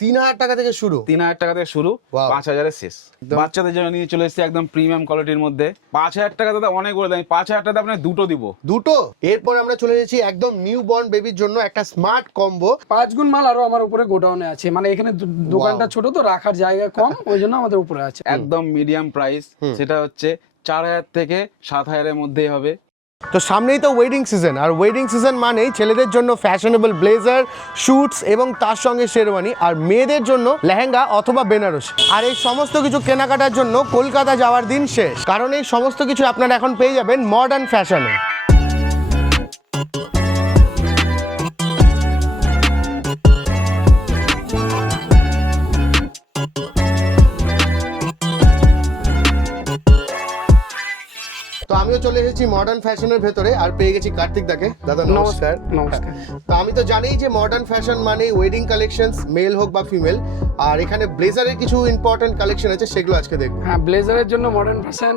তিন হাজার টাকা থেকে শুরু। তিন হাজার টাকা থেকে শুরু পাঁচ হাজারের শেষ। বাচ্চাদের জন্য নিয়ে চলে এসেছি একদম প্রিমিয়াম কোয়ালিটির মধ্যে। পাঁচ হাজার টাকা দাদা অনেক বলে দেয় পাঁচ হাজার টাকা আপনার দুটো দিব। দুটো? এরপর আমরা চলে এসেছি একদম নিউ বর্ন বেবির জন্য একটা স্মার্ট কম্বো পাঁচ গুণ মাল আরও আমার উপরে গোডাউনে আছে। মানে এখানে দো- দোকানটা ছোট তো রাখার জায়গা কম ওই জন্য আমাদের উপরে আছে। একদম মিডিয়াম প্রাইস সেটা হচ্ছে চার হাজার থেকে সাত হাজারের মধ্যেই হবে। তো সামনেই তো ওয়েডিং সিজন আর ওয়েডিং সিজন মানেই ছেলেদের জন্য ফ্যাশনেবল ব্লেজার শ্যুটস এবং তার সঙ্গে শেরওয়ানি, আর মেয়েদের জন্য লেহেঙ্গা অথবা বেনারস। আর এই সমস্ত কিছু কেনাকাটার জন্য কলকাতা যাওয়ার দিন শেষ। কারণ এই সমস্ত কিছু আপনারা এখন পেয়ে যাবেন মডার্ন ফ্যাশনে চলে এসেছি মডার্ন ফ্যাশনের ভেতরে আর পেয়ে গেছি কার্তিক দাকে। দাদা নমস্কার নমস্কার। তো আমি তো জানি যে মডার্ন ফ্যাশন মানে ওয়েডিং কালেকশনস মেল হোক বা ফিমেল আর এখানে ব্লেজারের কিছু ইম্পর্টেন্ট কালেকশন আছে সেগুলো আজকে দেখব। হ্যাঁ ব্লেজারের জন্য মডার্ন ফ্যাশন।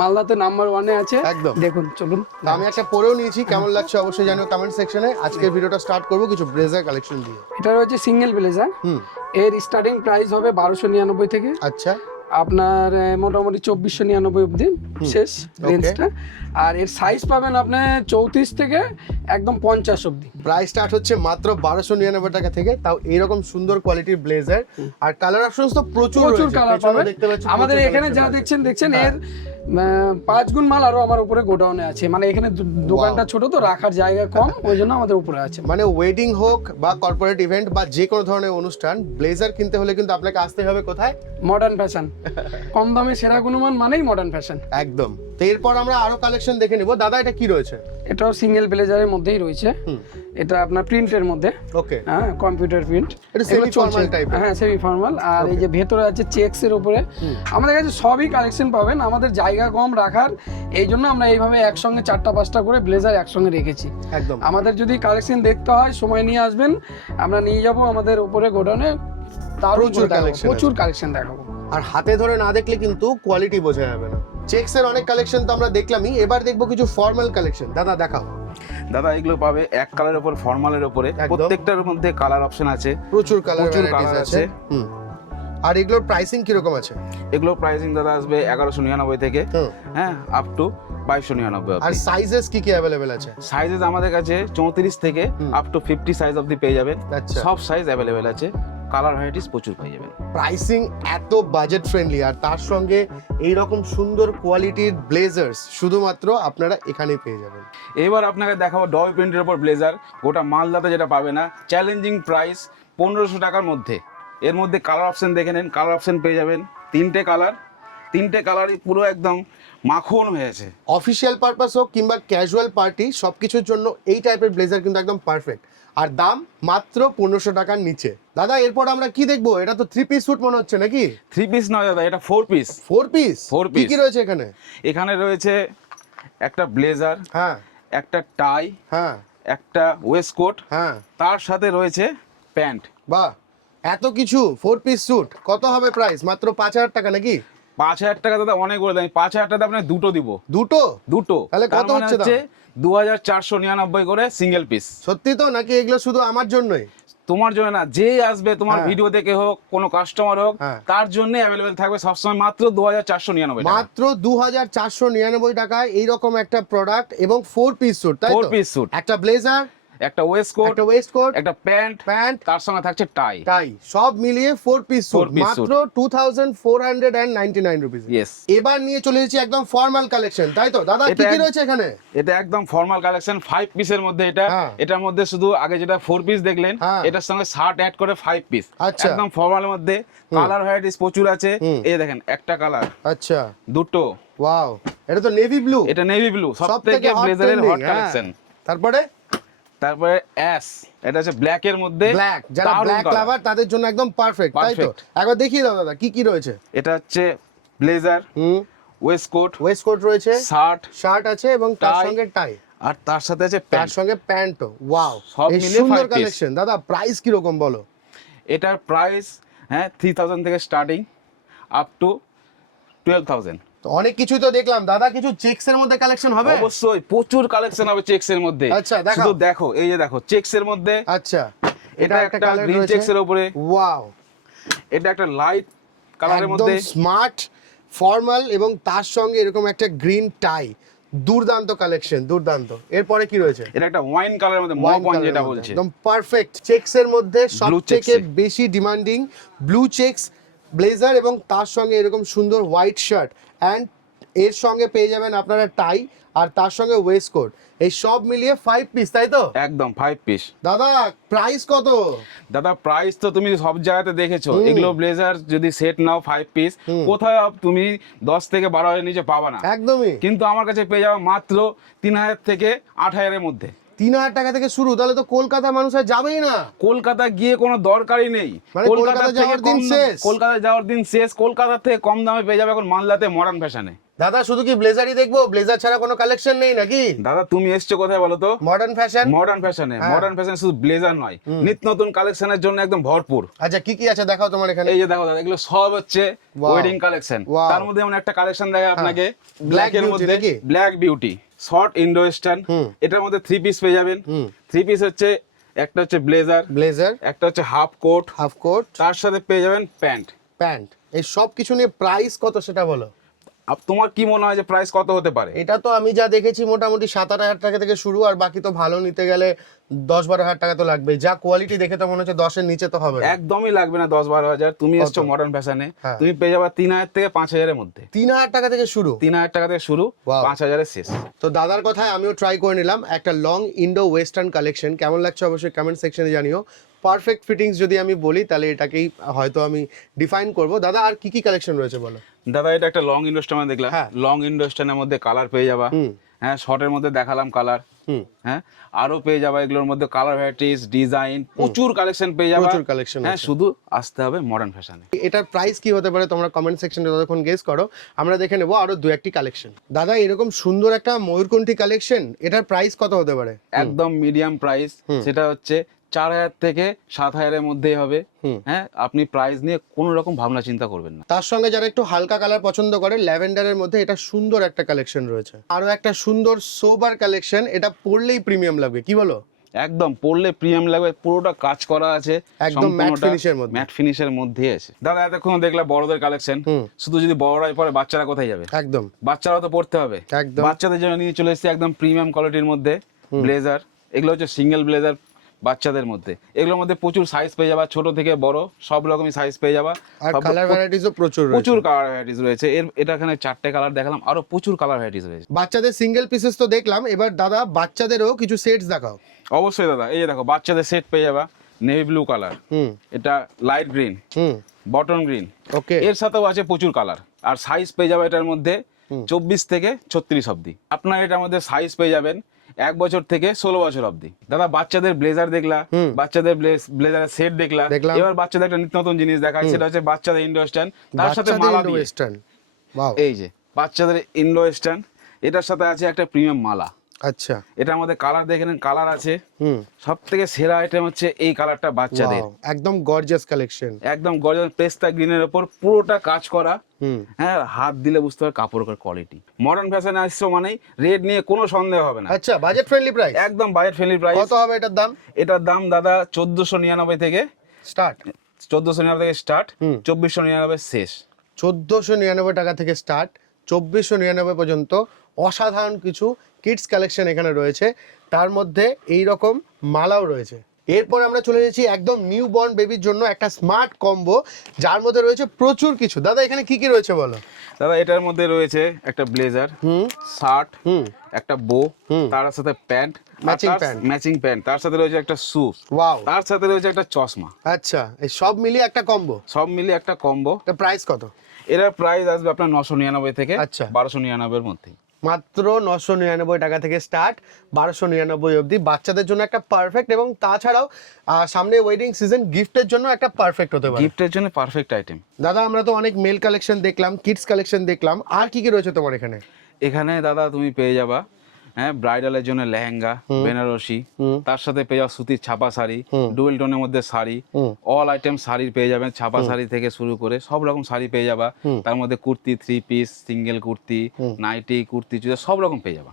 মালদাতে নাম্বার ওয়ানে আছে। একদম। দেখুন চলুন। আমি একটা পরেও নিয়েছি কেমন লাগছে অবশ্যই জানিও কমেন্ট সেকশনে আজকের ভিডিওটা স্টার্ট করব কিছু ব্লেজার কালেকশন দিয়ে। এটা রয়েছে সিঙ্গেল ব্লেজার হুম। এর স্টার্টিং প্রাইস হবে বারোশো নিরানব্বই থেকে। আচ্ছা। আপনার মোটামুটি চব্বিশশো নিরানব্বই অব্দি শেষ রেঞ্জটা আর এর সাইজ পাবেন আপনি চৌত্রিশ থেকে একদম পঞ্চাশ অব্দি প্রাইস স্টার্ট হচ্ছে মাত্র বারোশো নিরানব্বই টাকা থেকে তাও এরকম সুন্দর কোয়ালিটির ব্লেজার আর কালার অপশনস তো প্রচুর প্রচুর কালার পাবেন। আমাদের এখানে যা দেখছেন দেখছেন হ্যাঁ। এর পাঁচ গুণ মাল আরও আমার উপরে গোডাউনে আছে। মানে এখানে দোকানটা ছোট তো রাখার জায়গা কম ওই জন্য আমাদের উপরে আছে। মানে ওয়েডিং হোক বা কর্পোরেট ইভেন্ট বা যে কোনো ধরনের অনুষ্ঠান ব্লেজার কিনতে হলে কিন্তু আপনাকে আসতে হবে কোথায়? মডার্ন ফ্যাশন কম দামে সেরা গুণমান মানেই মডার্ন ফ্যাশন একদম। তো এরপর আমরা আরও কালেকশন দেখে নিব। দাদা এটা কি রয়েছে? এটাও সিঙ্গেল ব্লেজারের মধ্যেই রয়েছে। এটা আপনার প্রিন্টের মধ্যে। ওকে। হ্যাঁ কম্পিউটার প্রিন্ট এটা semi-formal type এর। হ্যাঁ সেমি ফর্মাল আর এই যে ভেতরে আছে চেকস এর উপরে আমাদের কাছে সবই কালেকশন পাবেন। আমাদের জায়গা কম রাখার। এই জন্য আমরা এইভাবে একসঙ্গে চারটা পাঁচটা করে ব্লেজার একসঙ্গে রেখেছি। একদম। আমাদের যদি কালেকশন দেখতে হয় সময় নিয়ে আসবেন। আমরা নিয়ে যাব আমাদের উপরে গোডাউনে তার প্রচুর collection প্রচুর কালেকশন দেখাবো। আর হাতে ধরে না দেখলে কিন্তু কোয়ালিটি বোঝা যাবে না। চেকস এর অনেক কালেকশন তো আমরা দেখলামই এবার দেখব কিছু ফর্মাল কালেকশন দাদা দেখাও। দাদা এগুলো পাবে এক কালারের উপর ফর্মালের উপরে। প্রত্যেকটার মধ্যে কালার অপশন আছে। প্রচুর কালার প্রচুর colour আছে। আর এগুলোর প্রাইসিং কীরকম আছে? এগুলো প্রাইসিং দাদা আসবে এগারোশো নিরানব্বই থেকে হ্যাঁ আপ টু বাইশশো নিরানব্বই আর সাইজেস কি কি অ্যাভেলেবেল আছে? সাইজেস আমাদের কাছে চৌত্রিশ থেকে আপ টু ফিফটি সাইজ অব্দি পেয়ে যাবেন। আচ্ছা। সব সাইজ অ্যাভেলেবেল আছে। কালার ভ্যারাইটিস প্রচুর পেয়ে যাবেন। প্রাইসিং এত বাজেট ফ্রেন্ডলি আর তার সঙ্গে এই রকম সুন্দর কোয়ালিটির ব্লেজারস শুধুমাত্র আপনারা এখানেই পেয়ে যাবেন। এবার আপনাকে দেখাবো ডবল প্রিন্টের উপর ব্লেজার গোটা মালদাতে যেটা পাবে না চ্যালেঞ্জিং প্রাইস পনেরোশো টাকার মধ্যে। এর মধ্যে কালার অপশন দেখে নেন কালার অপশন পেয়ে যাবেন তিনটে কালার তিনটে কালারই পুরো একদম মাখন হয়েছে। অফিসিয়াল পারপাস হোক কিংবা ক্যাজুয়াল পার্টি সব কিছুর জন্য এই টাইপের ব্লেজার কিন্তু একদম পারফেক্ট আর দাম মাত্র পনেরোশো টাকার নিচে। দাদা এরপর আমরা কি দেখব? এটা তো থ্রি পিস স্যুট মনে হচ্ছে নাকি? থ্রি পিস নয় দাদা এটা four piece four piece four piece। কি রয়েছে এখানে? এখানে রয়েছে একটা ব্লেজার হ্যাঁ। একটা টাই হ্যাঁ। একটা ওয়েস্টকোট হ্যাঁ। তার সাথে রয়েছে প্যান্ট। বাহ এত কিছু ফোর পিস স্যুট কত হবে প্রাইস মাত্র পাঁচ হাজার টাকা নাকি? পাঁচ হাজার টাকা দাদা অনেক বলে দেয় পাঁচ হাজার টাকা আপনার দুটো দিব। দুটো? দুটো। তাহলে কত মানে হচ্ছে দু হাজার চারশো নিরানব্বই করে সিঙ্গেল পিস সত্যি তো? নাকি এগুলো শুধু আমার জন্যই? তোমার জন্য না যেই আসবে তোমার হ্যাঁ। ভিডিও দেখে হোক কোনো কাস্টমার হোক হ্যাঁ। তার জন্য অ্যাভেলেবেল থাকবে সবসময় মাত্র দু হাজার চারশো নিরানব্বই মাত্র দু হাজার চারশো নিরানব্বই টাকায় এইরকম একটা প্রোডাক্ট এবং four piece suit four piece suit একটা ব্লেজার একটা ওয়েস্ট কোট একটা ওয়েস্ট কোট একটা প্যান্ট প্যান্ট তার সঙ্গে থাকছে টাই টাই সব মিলিয়ে ফোর পিস স্যুট মাত্র two thousand four hundred and ninety nine rupees yes এবার নিয়ে চলে এসেছি একদম ফর্মাল কালেকশন তাই তো? দাদা কি কি রয়েছে এখানে? এটা একদম ফর্মাল কালেকশন ফাইভ পিসের মধ্যে এটা। হ্যাঁ। এটার মধ্যে শুধু আগে যেটা ফোর পিস দেখলেন হ্যাঁ। এটার সঙ্গে শার্ট অ্যাড করে ফাইভ পিস আচ্ছা। একদম ফর্মালের মধ্যে। কালার ভ্যারাইটিস প্রচুর আছে। এই দেখেন একটা কালার আচ্ছা। দুটো। ওয়াও এটা তো নেভি ব্লু এটা নেভি ব্লু সব সব থেকে থেকে ব্লেজারের হট। কালেকশন তারপরে? তারপরে অ্যাশ এটা হচ্ছে ব্ল্যাক এর মধ্যে ব্ল্যাক যারা ব্ল্যাক লাভার তাদের জন্য একদম পারফেক্ট তাই তো। একবার দেখিয়ে দাও দাদা কি কি রয়েছে? এটা হচ্ছে blazer hmm. Waist coat waist coat রয়েছে। শার্ট শার্ট আছে এবং তার সঙ্গে টাই আর তার সাথে আছে তার প্যান্ট সঙ্গে প্যান্টও ওয়াও সব মিলিয়ে সুন্দর কালেকশন দাদা প্রাইস কি রকম বলো? এটার প্রাইস হ্যাঁ থ্রি থাউজেন্ড থেকে starting up to twelve thousand তো অনেক কিছু তো দেখলাম। দাদা কিছু চেকস এর মধ্যে কালেকশন হবে? অবশ্যই প্রচুর কালেকশন হবে চেকস এর মধ্যে। আচ্ছা, দেখাও। শুধু দেখো এই যে দেখো চেকস এর মধ্যে আচ্ছা এটা একটা গ্রিন চেক্স এর উপরে। ওয়াও এটা একটা লাইট কালারের মধ্যে। স্মার্ট ফর্মাল এবং তার সঙ্গে এরকম একটা গ্রিন টাই দুর্দান্ত কালেকশন দুর্দান্ত। এরপরে কি রয়েছে? এটা একটা ওয়াইন কালারের মধ্যে colour যেটা বলছে। একদম পারফেক্ট চেক্স এর মধ্যে সব Blue থেকে checks এ। বেশি ডিমান্ডিং ব্লু চেক্স ব্লেজার এবং তার সঙ্গে এরকম সুন্দর হোয়াইট শার্ট অ্যান্ড এর সঙ্গে পেয়ে যাবেন আপনারা টাই আর তার সঙ্গে ওয়েস্ট কোট এই সব মিলিয়ে ফাইভ পিস তাই তো? একদম ফাইভ পিস দাদা প্রাইস কত? দাদা প্রাইস তো তুমি সব জায়গাতে দেখেছ। এগুলো ব্লেজার যদি সেট নাও ফাইভ পিস কোথায় তুমি দশ থেকে বারো হাজার নিচে পাবা না। একদমই। কিন্তু আমার কাছে পেয়ে যাবে মাত্র তিন হাজার থেকে আট হাজারের মধ্যে। তিন হাজার টাকা থেকে শুরু তাহলে তো কলকাতা মানুষ আর যাবেই না। কলকাতা গিয়ে কোনো দরকারই নেই। মানে কলকাতা যাওয়ার দিন শেষ। কলকাতা যাওয়ার দিন শেষ। কলকাতা থেকে কম দামে পেয়ে যাবে এখন মালদাতে মডার্ন ফ্যাশনে দাদা শুধু কি ব্লেজারই দেখব? ব্লেজার ছাড়া কোনো কালেকশন নেই নাকি? দাদা তুমি এসছো কোথায় বলো তো? মডার্ন ফ্যাশন মডার্ন ফ্যাশনে হ্যাঁ। মডার্ন ফ্যাশন শুধু ব্লেজার নয়। নিত্য নতুন কালেকশনের জন্য একদম ভরপুর। আচ্ছা কি কি আছে দেখাও তোমার এখানে? এই যে দেখো দাদা এগুলো সব হচ্ছে. Wedding collection. তার মধ্যে যেমন একটা কালেকশন দেখায় আপনাকে। ব্ল্যাক এর মধ্যে? Black beauty short Indo western. এটার মধ্যে থ্রি পিস পেয়ে যাবেন। থ্রি পিস হচ্ছে একটা হচ্ছে ব্লেজার ব্লেজার একটা হচ্ছে হাফ কোট হাফ কোট তার সাথে পেয়ে যাবেন প্যান্ট। প্যান্ট। এই সব কিছু নিয়ে প্রাইস কত সেটা বলো? তোমার কি মনে হয় যে প্রাইস কত হতে পারে? এটা তো আমি যা দেখেছি মোটামুটি সাত আট হাজার টাকা থেকে শুরু আর বাকি তো ভালো নিতে গেলে দশ বারো হাজার টাকা তো লাগবে যা কোয়ালিটি দেখে তো মনে হচ্ছে দশের নিচে তো হবে একদমই লাগবে না দশ বারো হাজার। তুমি এসছো মডার্ন ফ্যাশনে। তুমি পেয়ে যাবে তিন হাজার থেকে পাঁচ হাজারের মধ্যে। তিন হাজার টাকা থেকে শুরু? তিন হাজার টাকা থেকে শুরু. পাঁচ হাজারের শেষ। তো দাদার কথায় আমিও ট্রাই করে নিলাম একটা লং ইন্ডো ওয়েস্টার্ন কালেকশন কেমন লাগছে অবশ্যই কমেন্ট সেকশনে জানিও। পারফেক্ট ফিটিংস যদি আমি বলি তাহলে এটাকেই হয়তো আমি ডিফাইন করব। দাদা আর কি কি কালেকশন রয়েছে বলো? দাদা এটা একটা লং ইন্ডোস্টার দেখলাম। হ্যাঁ। লং ইন্ডোস্টানের মধ্যে কালার পেয়ে যাবা। হ্যাঁ শর্টের মধ্যে দেখালাম কালার হ্যাঁ আরও পেয়ে যাবা এগুলোর মধ্যে কালার ভ্যারাইটিস ডিজাইন প্রচুর কালেকশন পেয়ে যাবা। প্রচুর কালেকশন হ্যাঁ শুধু আসতে হবে মডার্ন ফ্যাশনে এটার প্রাইস কি হতে পারে তোমরা কমেন্ট সেকশনে ততক্ষণ গেস করো। আমরা দেখে নেব আরও দু একটি কালেকশন দাদা এরকম সুন্দর একটা ময়ূরকণ্ঠী কালেকশন এটার প্রাইস কত হতে পারে? একদম মিডিয়াম প্রাইস সেটা হচ্ছে চার হাজার থেকে সাত হাজারের মধ্যেই হবে। হ্যাঁ আপনি প্রাইস নিয়ে কোনো রকম ভাবনা চিন্তা করবেন না। তার সঙ্গে যারা একটু হালকা কালার পছন্দ করে ল্যাভেন্ডারের মধ্যে এটা সুন্দর একটা কালেকশন রয়েছে। আরও একটা সুন্দর সোবার কালেকশন এটা পরলেই প্রিমিয়াম লাগবে কি বলো? একদম পড়লে প্রিমিয়াম লাগবে পুরোটা কাজ করা আছে একদম finish এর মধ্যে। ম্যাট ফিনিশের মধ্যে আছে। দাদা এতক্ষণ দেখলাম বড়দের কালেকশন শুধু যদি বড়রাই পরে বাচ্চারা কোথায় যাবে? একদম। বাচ্চারা তো পড়তে হবে। একদম। বাচ্চাদের জন্য নিয়ে চলে এসেছি একদম প্রিমিয়াম কোয়ালিটির মধ্যে ব্লেজার এগুলো হচ্ছে সিঙ্গেল ব্লেজার বাচ্চাদের মধ্যে। এগুলোর মধ্যে প্রচুর সাইজ পেয়ে যাবা ছোট থেকে বড় সব রকমই সাইজ পেয়ে যাবা। আর কালার ভ্যারাইটিসও প্রচুর প্রচুর কালার ভ্যারাইটিস রয়েছে। এর এটা এখানে চারটে কালার দেখালাম আরও প্রচুর কালার ভ্যারাইটিস রয়েছে। বাচ্চাদের সিঙ্গেল পিসেস তো দেখলাম এবার দাদা বাচ্চাদেরও কিছু সেটস দেখাও। অবশ্যই দাদা এই যে দেখো বাচ্চাদের সেট পেয়ে যাবা নেভি ব্লু কালার হুম। এটা light green hmm. Button green okay এর সাথেও আছে প্রচুর কালার আর সাইজ পেয়ে যাবে এটার মধ্যে চব্বিশ থেকে ছত্রিশ অব্দি আপনার এটার মধ্যে সাইজ পেয়ে যাবেন এক বছর থেকে ষোলো বছর অবধি। দাদা বাচ্চাদের ব্লেজার দেখলা বাচ্চাদের ব্লেজারের সেট দেখলা এবার বাচ্চাদের একটা নিত্য নতুন জিনিস দেখায় সেটা হচ্ছে বাচ্চাদের ইন্ডো ওয়েস্টার্ন তার সাথে মালা দিয়ে। এই যে বাচ্চাদের ইন্ডো ওয়েস্টার্ন এটার সাথে আছে একটা প্রিমিয়াম মালা। আচ্ছা। এটার মধ্যে কালার দেখে নেন কালার আছে। হুম। সব থেকে সেরা আইটেম হচ্ছে এই কালারটা বাচ্চাদের। একদম গর্জিয়াস কালেকশন একদম গর্জন পেস্তা গ্রিনের ওপর পুরোটা কাজ করা। হ্যাঁ হাত দিলে বুঝতে হবে কাপড়ের কোয়ালিটি মডার্ন ফ্যাশনে আসছো মানেই রেট নিয়ে কোনো সন্দেহ হবে না। আচ্ছা বাজেট ফ্রেন্ডলি প্রাইস একদম বাজেট ফ্রেন্ডলি প্রাইস কত হবে এটার দাম? এটার দাম দাদা চোদ্দশো নিরানব্বই থেকে স্টার্ট চোদ্দশো নিরানব্বই থেকে স্টার্ট। চব্বিশশো নিরানব্বই শেষ। চোদ্দোশো নিরানব্বই টাকা থেকে স্টার্ট চব্বিশশো নিরানব্বই পর্যন্ত অসাধারণ কিছু কিডস কালেকশন এখানে রয়েছে। তার মধ্যে এই রকম মালাও রয়েছে। এরপর আমরা চলে যাচ্ছি একদম নিউ বর্ন বেবির জন্য একটা স্মার্ট কম্বো যার মধ্যে রয়েছে প্রচুর কিছু। দাদা এখানে কি কি রয়েছে বলো? দাদা এটার মধ্যে রয়েছে একটা ব্লেজার হুম। শার্ট হুম। একটা বো হুম। তার সাথে pant Matching pant. Matching pant তার সাথে রয়েছে একটা শু ওয়াও তার সাথে রয়েছে একটা চশমা। আচ্ছা এই সব মিলিয়ে একটা কম্বো সব মিলিয়ে একটা কম্বো প্রাইস কত? এটার প্রাইস আসবে আপনার নশো নিরানব্বই থেকে আচ্ছা। বারোশো নিরানব্বইয়ের মধ্যেই। মাত্র নশো নিরানব্বই টাকা থেকে স্টার্ট বারোশো নিরানব্বই অবধি। বাচ্চাদের জন্য একটা পারফেক্ট এবং তাছাড়াও সামনে ওয়েডিং সিজন গিফটের জন্য একটা পারফেক্ট হতে পারে। গিফটের জন্য পারফেক্ট আইটেম দাদা আমরা তো অনেক মেল কালেকশন দেখলাম কিডস কালেকশন দেখলাম। আর কি কি রয়েছে তোমার এখানে? এখানে দাদা তুমি পেয়ে যাবা হ্যাঁ ব্রাইডালের জন্য লেহেঙ্গা বেনারসি। তার সাথে পেয়ে যাবে সুতির ছাপা শাড়ি। ডুয়েল টোনের মধ্যে শাড়ি অল আইটেম শাড়ি পেয়ে যাবেন ছাপা শাড়ি থেকে শুরু করে সব রকম শাড়ি পেয়ে যাবা। তার মধ্যে kurti three piece single kurti nighty kurti churidar সব রকম পেয়ে যাবা।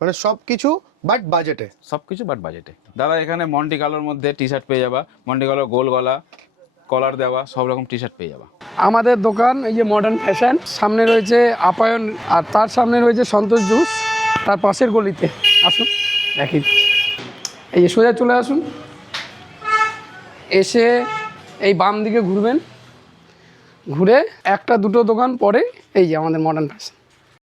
মানে সব কিছু বাট বাজেটে সব কিছু বাট বাজেটে দাদা এখানে মন্টি কালোর মধ্যে টি শার্ট পেয়ে যাবা। মন্টি কালো গোল গলা কলার দেওয়া সব রকম টি শার্ট পেয়ে যাবা। আমাদের দোকান এই যে মডার্ন ফ্যাশন সামনে রয়েছে আপায়ন আর তার সামনে রয়েছে সন্তোষ জুস তার পাশের গলিতে। আসুন, দেখি। এই যে সোজা চলে আসুন। এসে এই বাম দিকে ঘুরবেন। ঘুরে একটা দুটো দোকান পরে এই যে আমাদের মডার্ন ফ্যাশন